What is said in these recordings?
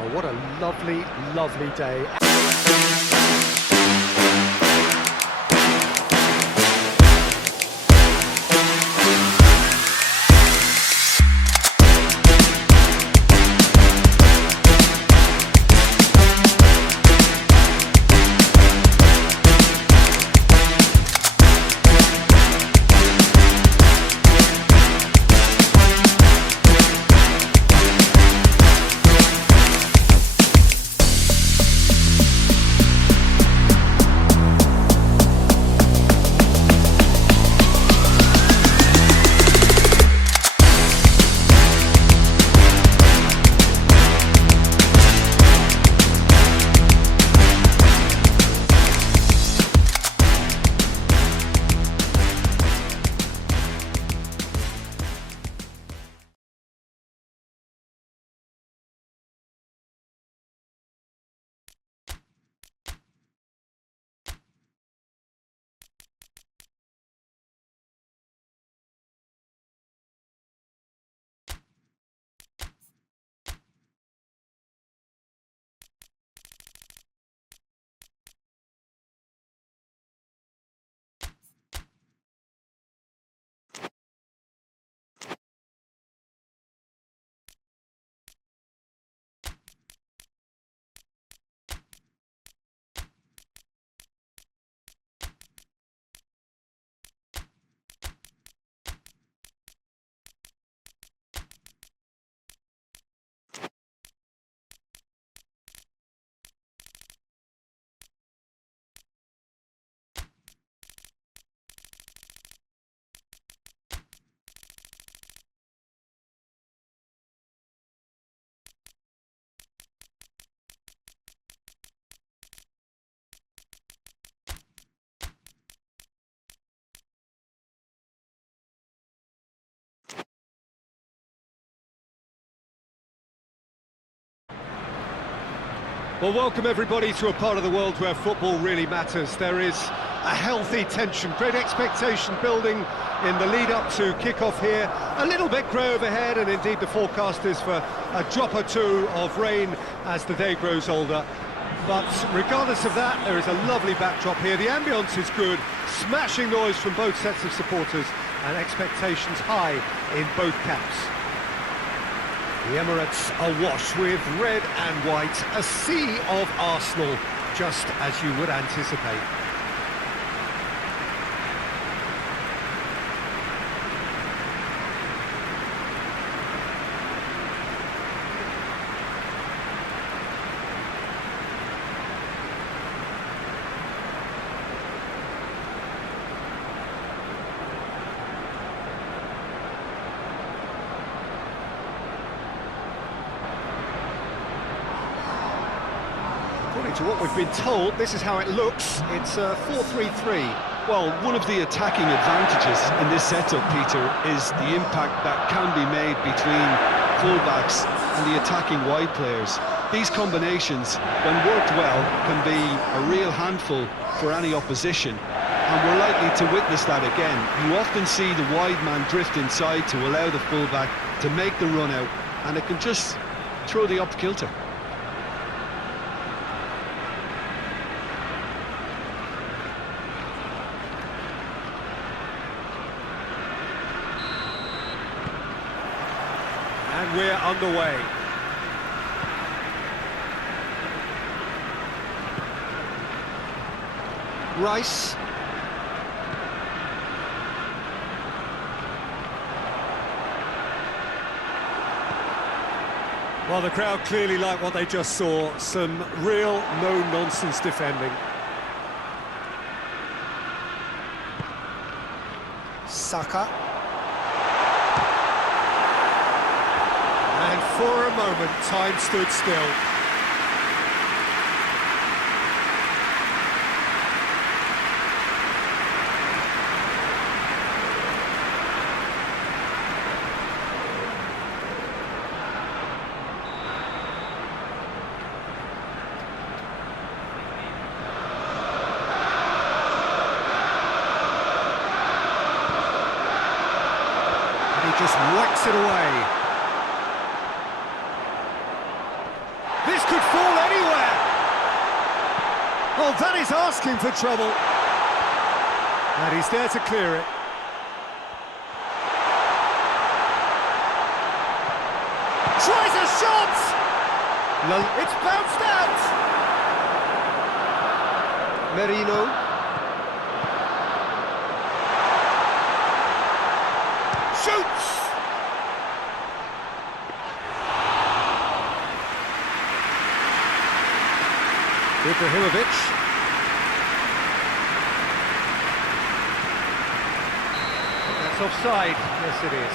Oh, what a lovely, lovely day. Well, welcome everybody to a part of the world where football really matters. There is a healthy tension, great expectation building in the lead-up to kick-off here. A little bit grey overhead, and indeed the forecast is for a drop or two of rain as the day grows older. But regardless of that, there is a lovely backdrop here. The ambience is good, smashing noise from both sets of supporters, and expectations high in both camps. The Emirates awash with red and white, a sea of Arsenal, just as you would anticipate. According to what we've been told, this is how it looks. It's 4-3-3. Well, one of the attacking advantages in this setup, Peter, is the impact that can be made between fullbacks and the attacking wide players. These combinations, when worked well, can be a real handful for any opposition, and we're likely to witness that again. You often see the wide man drift inside to allow the fullback to make the run out, and it can just throw the off kilter. And we're underway. Rice. Well, the crowd clearly like what they just saw. Some real no-nonsense defending. Saka. And for a moment, time stood still. And he just whacks it away. Well, that is asking for trouble. And he's there to clear it. Tries a shot! It's bounced out! Merino. Shoots! Ibrahimovic. That's offside. Yes, it is.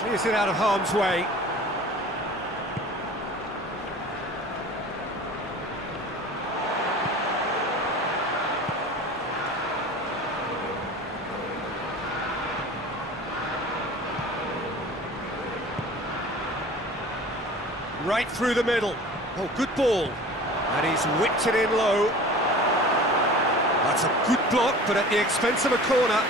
Clears it out of harm's way. Right through the middle. Oh, good ball. And he's whipped it in low. That's a good block, but at the expense of a corner.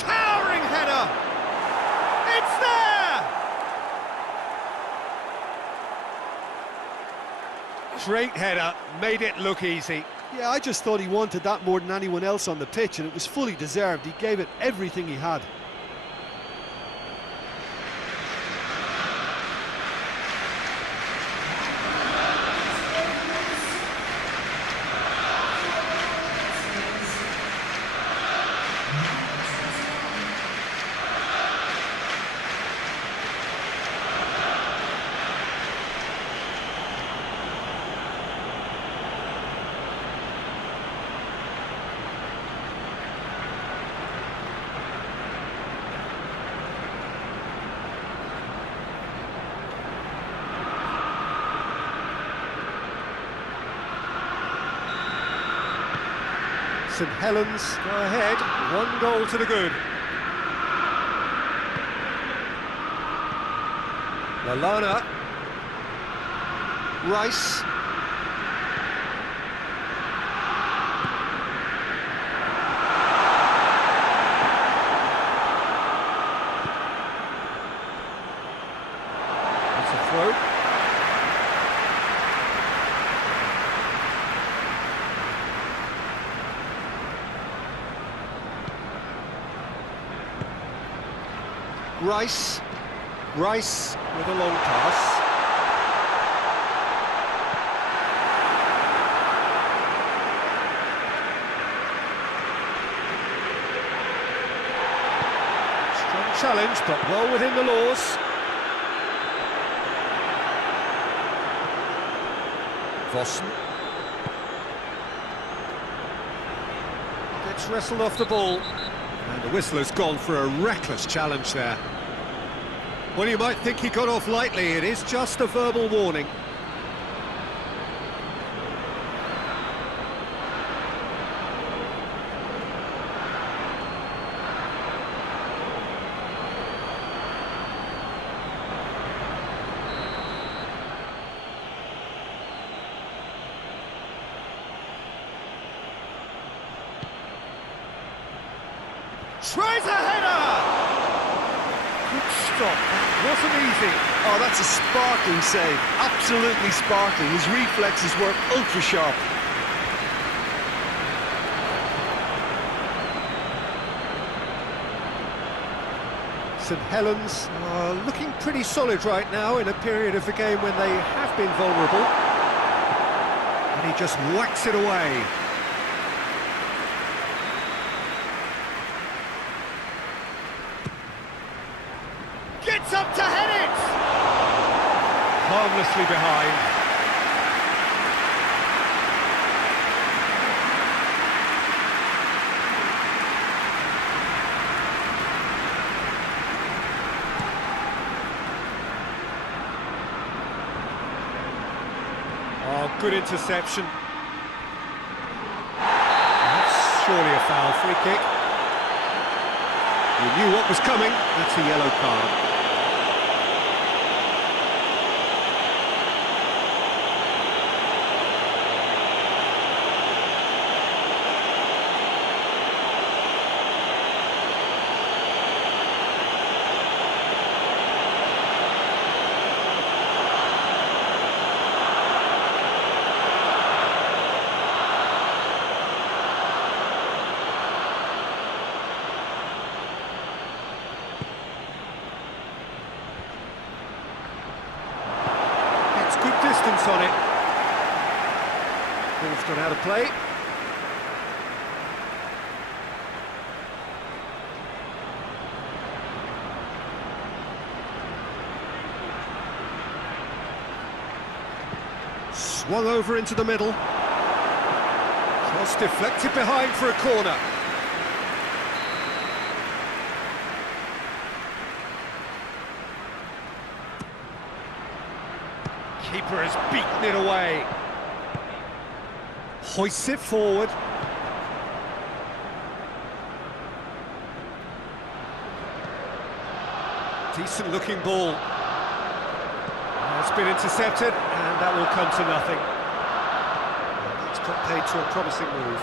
Towering header! It's there! Great header, made it look easy. Yeah, I just thought he wanted that more than anyone else on the pitch, and it was fully deserved. He gave it everything he had. St Helens go ahead, 1 goal to the good. Lallana. Rice. That's a throw. Rice with a long pass. Strong challenge, but well within the laws. Vossen gets wrestled off the ball. And the whistler's gone for a reckless challenge there. Well, you might think he got off lightly. It is just a verbal warning. Tries a header! Good stop, wasn't easy. Oh, that's a sparkling save, absolutely sparkling. His reflexes were ultra sharp. St Helens are looking pretty solid right now in a period of the game when they have been vulnerable. And he just whacks it away. Gets up to head it! Harmlessly behind. Good interception. That's surely a foul. Free kick. You knew what was coming. That's a yellow card. Good distance on it. Ball's gone out of play. Swung over into the middle. Cross deflected behind for a corner. Keeper has beaten it away. Hoists it forward. Decent looking ball. It's been intercepted, and that will come to nothing. It's got paid to a promising move.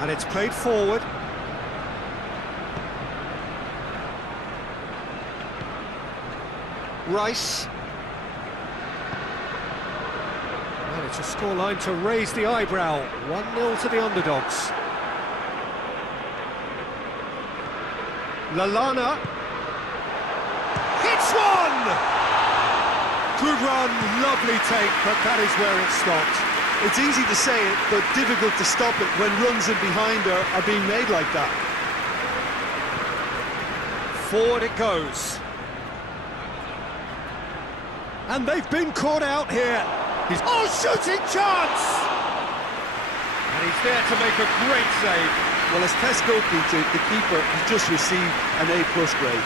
And it's played forward. Rice. Well, it's a scoreline to raise the eyebrow. 1-0 to the underdogs. Lallana. Hits one! Good run, lovely take, but that is where it stopped. It's easy to say it, but difficult to stop it when runs in behind are being made like that. Forward it goes. And they've been caught out here. Shooting chance! And he's there to make a great save. Well, as test goalkeeper, the keeper has just received an A+ grade.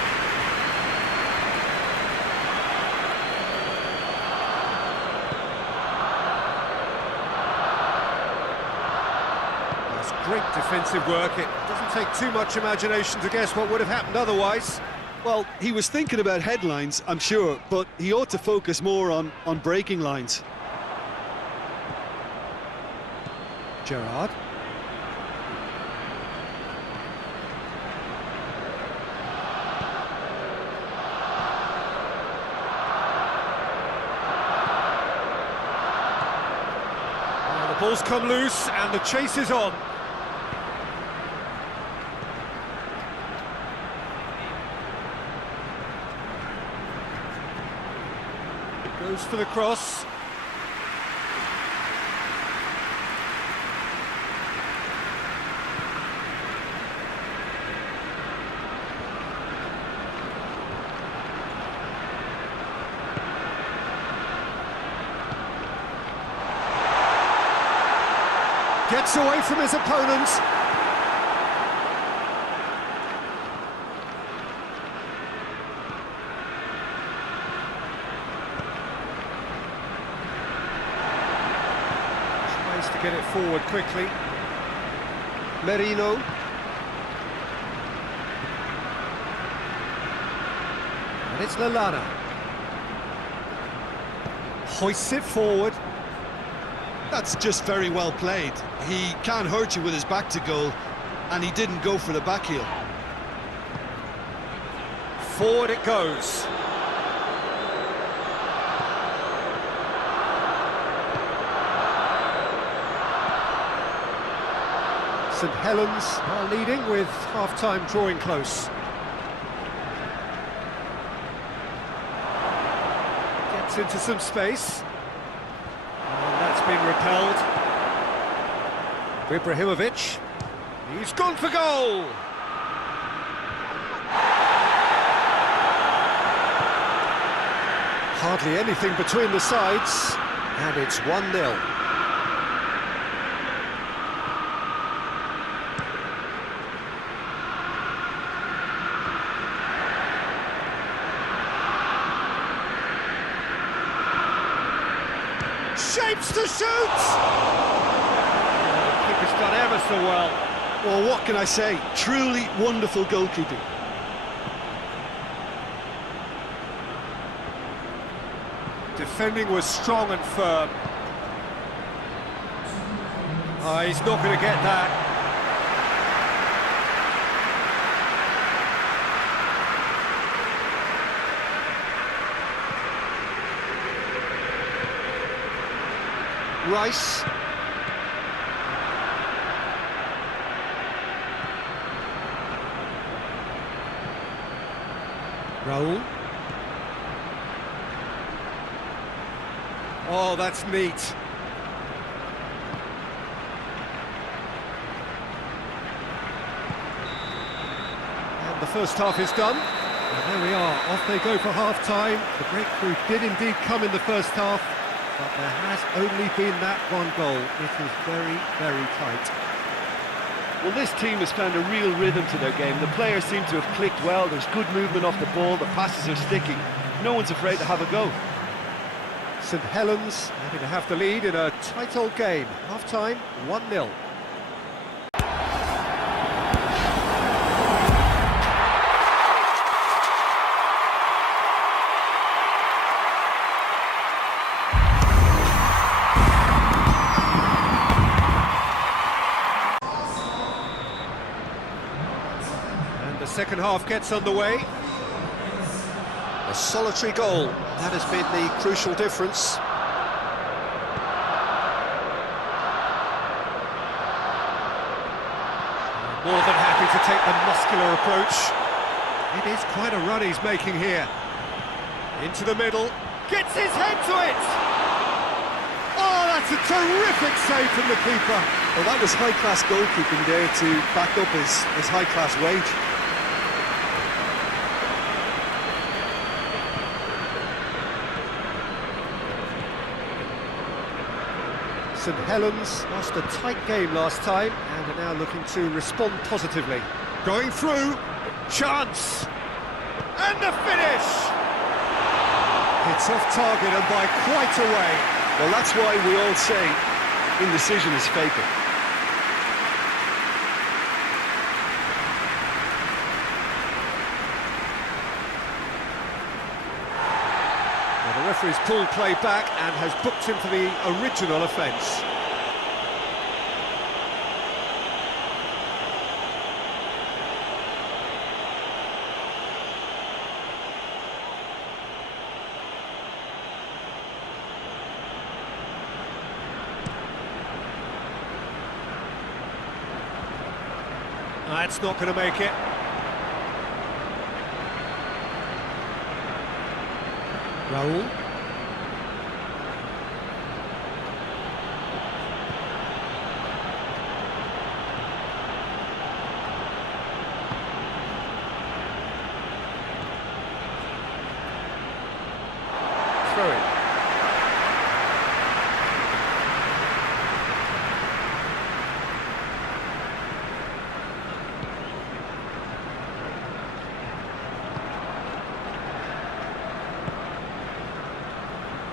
That's great defensive work. It doesn't take too much imagination to guess what would have happened otherwise. Well, he was thinking about headlines, I'm sure, but he ought to focus more on breaking lines. Gerrard. The ball's come loose and the chase is on. Goes for the cross. Gets away from his opponents. Tries to get it forward quickly. Merino. And it's Lallana. Hoists it forward. That's just very well played. He can't hurt you with his back to goal, and he didn't go for the back heel. Forward it goes. St Helens are leading with half-time drawing close. Gets into some space. And that's been repelled. Ibrahimovic. He's gone for goal! Hardly anything between the sides, and it's 1-0. Tips to shoot! The keeper's done ever so well. Well, what can I say? Truly wonderful goalkeeping. Defending was strong and firm. Oh, he's not going to get that. Rice. Raul. Oh, that's neat. And the first half is done. And there we are, off they go for half-time. The breakthrough did indeed come in the first half, but there has only been that one goal. It is very, very tight. Well, this team has found a real rhythm to their game. The players seem to have clicked well. There's good movement off the ball. The passes are sticking. No one's afraid to have a go. St Helens happy to have the lead in a tight old game. Half-time, 1-0. And the second half gets underway. A solitary goal, that has been the crucial difference. More than happy to take the muscular approach. It is quite a run he's making here. Into the middle, gets his head to it! Oh, that's a terrific save from the keeper. Well, that was high-class goalkeeping there to back up his high-class wage. St Helens lost a tight game last time and are now looking to respond positively. Going through, chance, and the finish! It's off target and by quite a way. Well, that's why we all say indecision is fatal. Well, the referee's pulled play back and has booked him for the original offence. That's not going to make it. Raul. Throw it.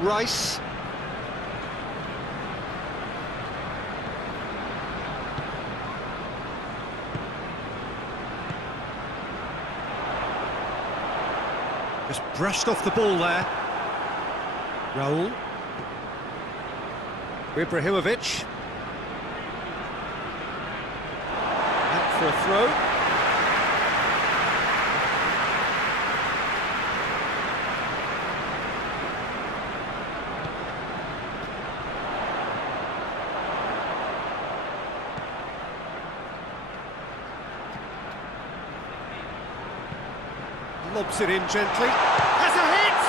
Rice. Just brushed off the ball there. Raul. Ibrahimovic. Out for a throw. Lobs it in gently. Has a hit!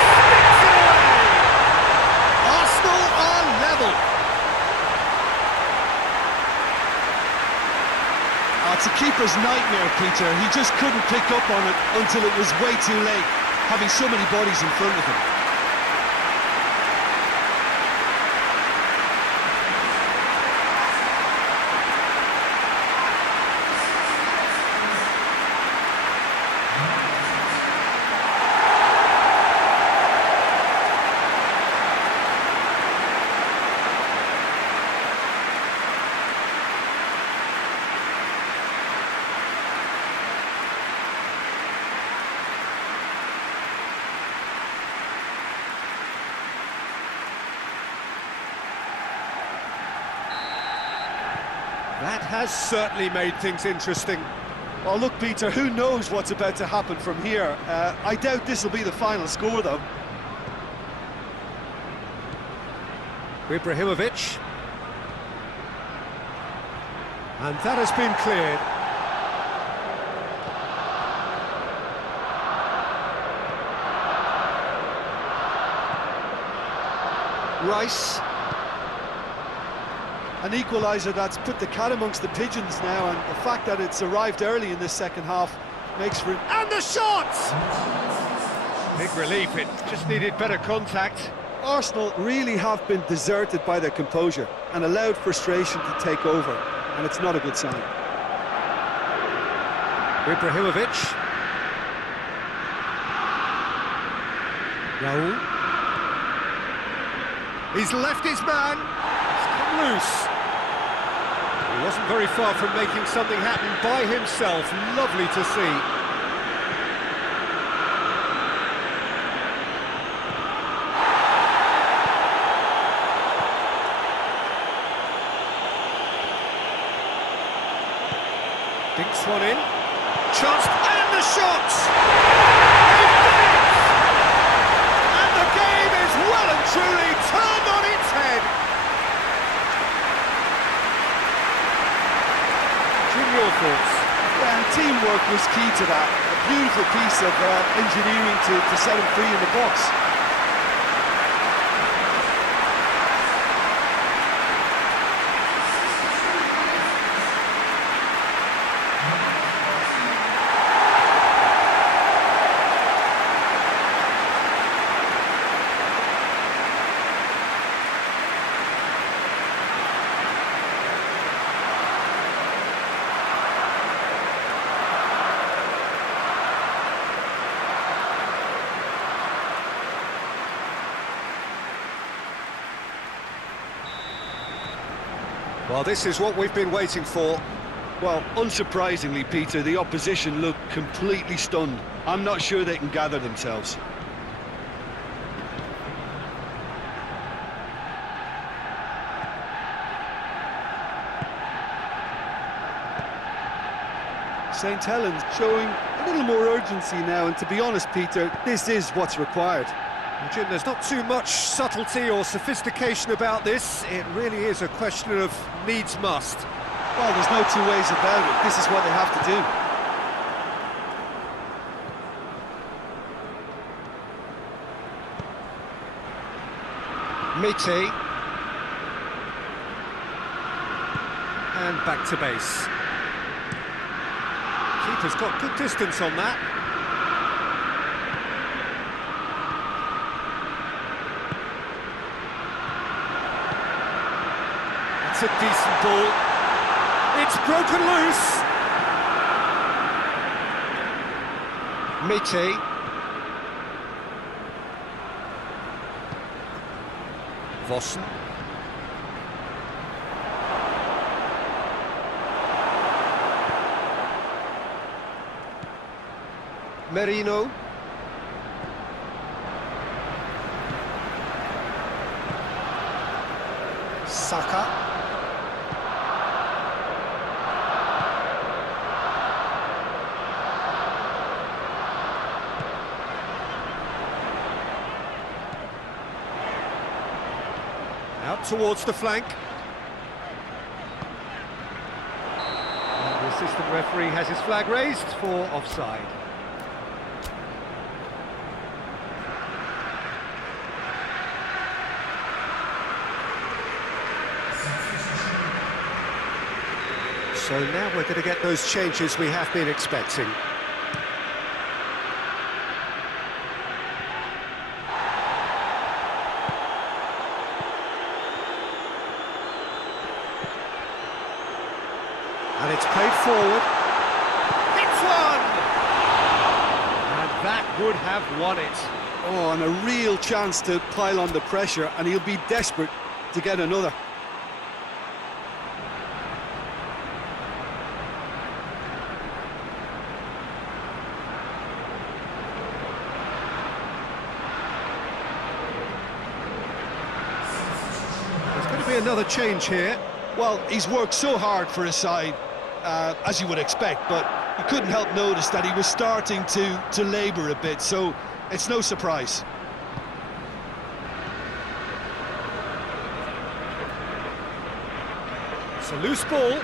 Sticks it away! Arsenal are level. It's a keeper's nightmare, Peter. He just couldn't pick up on it until it was way too late, having so many bodies in front of him. That has certainly made things interesting. Well, look, Peter, who knows what's about to happen from here? I doubt this will be the final score, though. Ibrahimovic. And that has been cleared. Rice. An equaliser that's put the cat amongst the pigeons now, and the fact that it's arrived early in this second half makes for... And the shot! Big relief, it just needed better contact. Arsenal really have been deserted by their composure and allowed frustration to take over, and it's not a good sign. Ibrahimovic. Raúl. He's left his man. It's come loose. He wasn't very far from making something happen by himself. Lovely to see. Dinks one in. Chance and the shot! They've done it! And the game is well and truly turned on its head. Jim, your thoughts? Yeah, and teamwork was key to that. A beautiful piece of engineering to set him free in the box. Well, this is what we've been waiting for. Well, unsurprisingly, Peter, the opposition look completely stunned. I'm not sure they can gather themselves. St. Helens showing a little more urgency now, and to be honest, Peter, this is what's required. Well, Jim, there's not too much subtlety or sophistication about this. It really is a question of needs must. Well, there's no two ways about it. This is what they have to do. Mite. And back to base. Keeper's got good distance on that. It's a decent ball. It's broken loose. Mite. Vossen. Merino. Saka. Out towards the flank. And the assistant referee has his flag raised for offside. So now we're going to get those changes we have been expecting. And it's played forward. It's one! And that would have won it. Oh, and a real chance to pile on the pressure, and he'll be desperate to get another. There's going to be another change here. Well, he's worked so hard for his side, as you would expect, but you couldn't help notice that he was starting to labour a bit, so it's no surprise. It's a loose ball.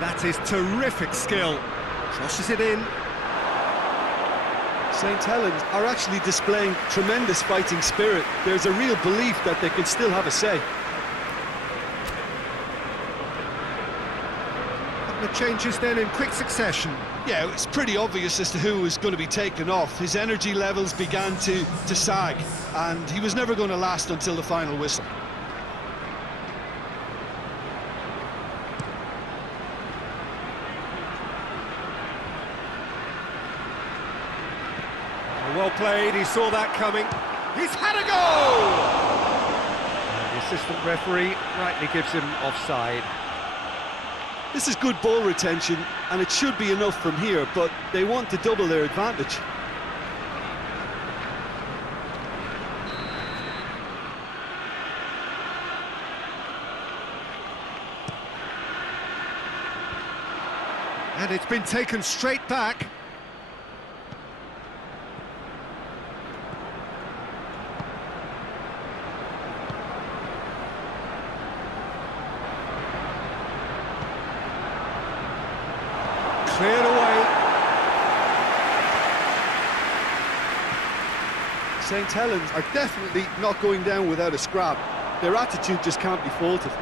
That is terrific skill. Crosses it in. St Helens are actually displaying tremendous fighting spirit. There's a real belief that they can still have a say. The changes then in quick succession. Yeah, it's pretty obvious as to who was going to be taken off. His energy levels began to sag, and he was never going to last until the final whistle. Well played, he saw that coming. He's had a goal! And the assistant referee rightly gives him offside. This is good ball retention, and it should be enough from here, but they want to double their advantage. And it's been taken straight back. Cleared away. St Helens are definitely not going down without a scrap. Their attitude just can't be faulted.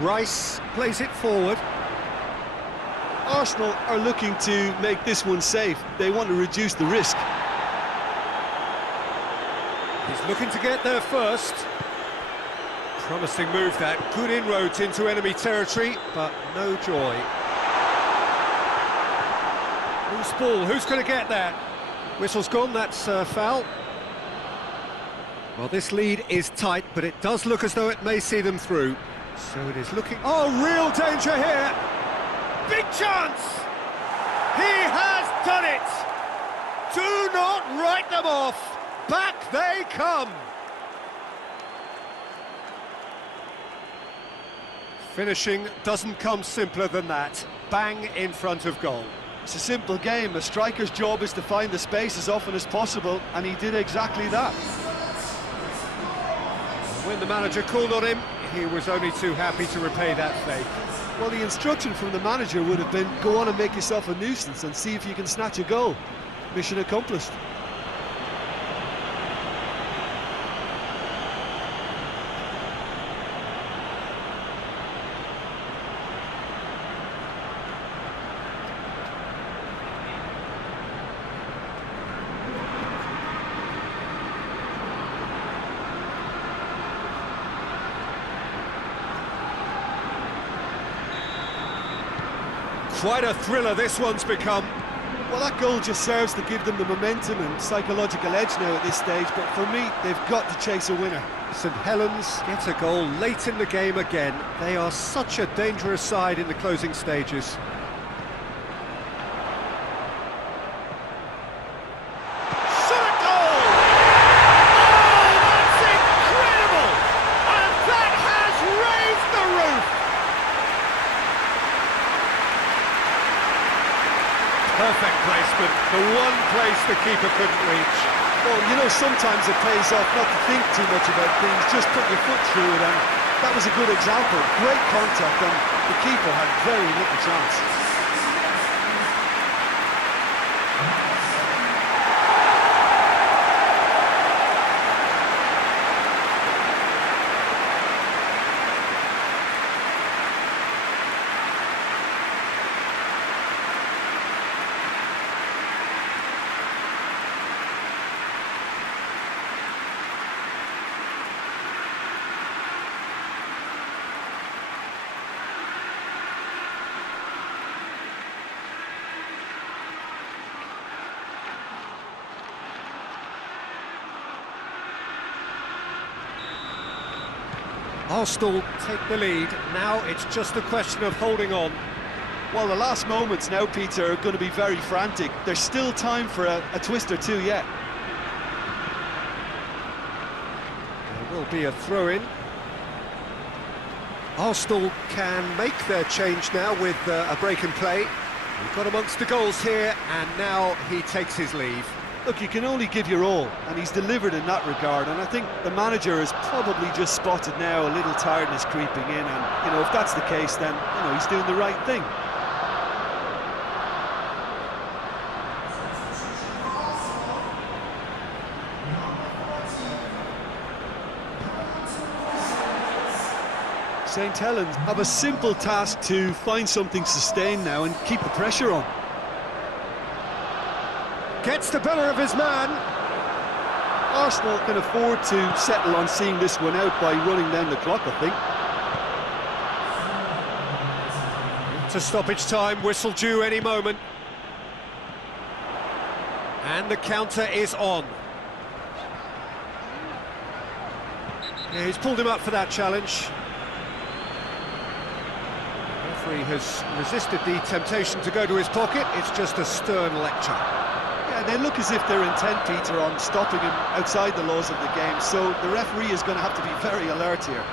Rice plays it forward. Arsenal are looking to make this one safe. They want to reduce the risk. He's looking to get there first. Promising move that, good inroads into enemy territory, but no joy. Loose ball, who's going to get that? Whistle's gone, that's foul. Well, this lead is tight, but it does look as though it may see them through. So it is looking... Oh, real danger here! Big chance! He has done it! Do not write them off! Back they come! Finishing doesn't come simpler than that. Bang in front of goal. It's a simple game. A striker's job is to find the space as often as possible, and he did exactly that. When the manager called on him, he was only too happy to repay that favour. Well, the instruction from the manager would have been, go on and make yourself a nuisance and see if you can snatch a goal. Mission accomplished. Quite a thriller this one's become. Well, that goal just serves to give them the momentum and psychological edge now at this stage, but for me, they've got to chase a winner. St Helens get a goal late in the game again. They are such a dangerous side in the closing stages. Perfect placement, the one place the keeper couldn't reach. Well, you know, sometimes it pays off not to think too much about things, just put your foot through it, and that was a good example. Great contact, and the keeper had very little chance. Arsenal take the lead. Now it's just a question of holding on. Well, the last moments now, Peter, are going to be very frantic. There's still time for a twist or two yet. Will be a throw-in. Arsenal can make their change now with a break and play. We've got amongst the goals here, and now he takes his leave. Look, you can only give your all, and he's delivered in that regard, and I think the manager has probably just spotted now a little tiredness creeping in, and, you know, if that's the case, then, you know, he's doing the right thing. St Helens have a simple task to find something sustained now and keep the pressure on. Gets the better of his man. Arsenal can afford to settle on seeing this one out by running down the clock, I think. To stoppage time, whistle due any moment. And the counter is on. Yeah, he's pulled him up for that challenge. The referee has resisted the temptation to go to his pocket. It's just a stern lecture. Yeah, they look as if they're intent, Peter, on stopping him outside the laws of the game, so the referee is going to have to be very alert here.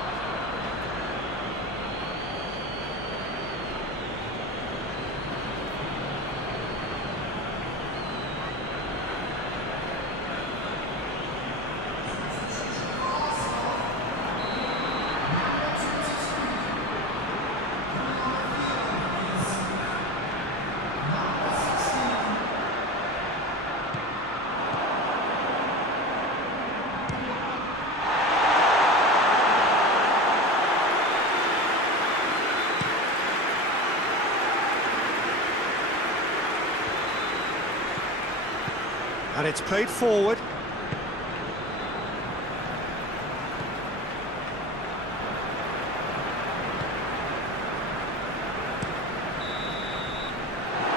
And it's played forward.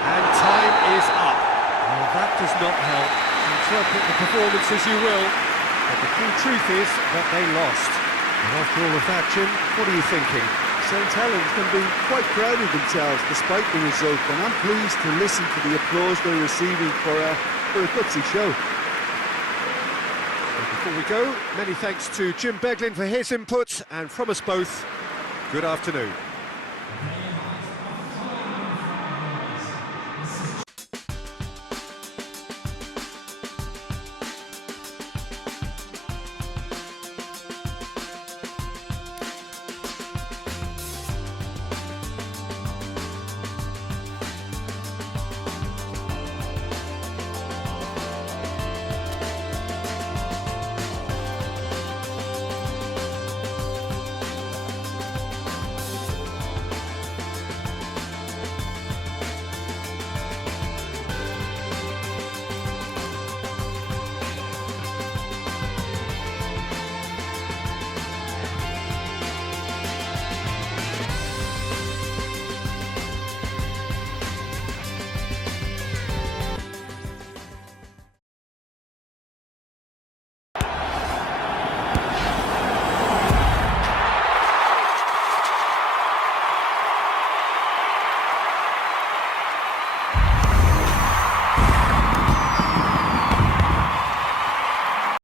And time is up. Well, that does not help. Interpret the performance as you will, but the key truth is that they lost. And after all of that, Jim, what are you thinking? St Helens can be quite proud of themselves despite the result, and I'm pleased to listen to the applause they're receiving for a gutsy show. Before we go, many thanks to Jim Beglin for his input, and from us both, good afternoon.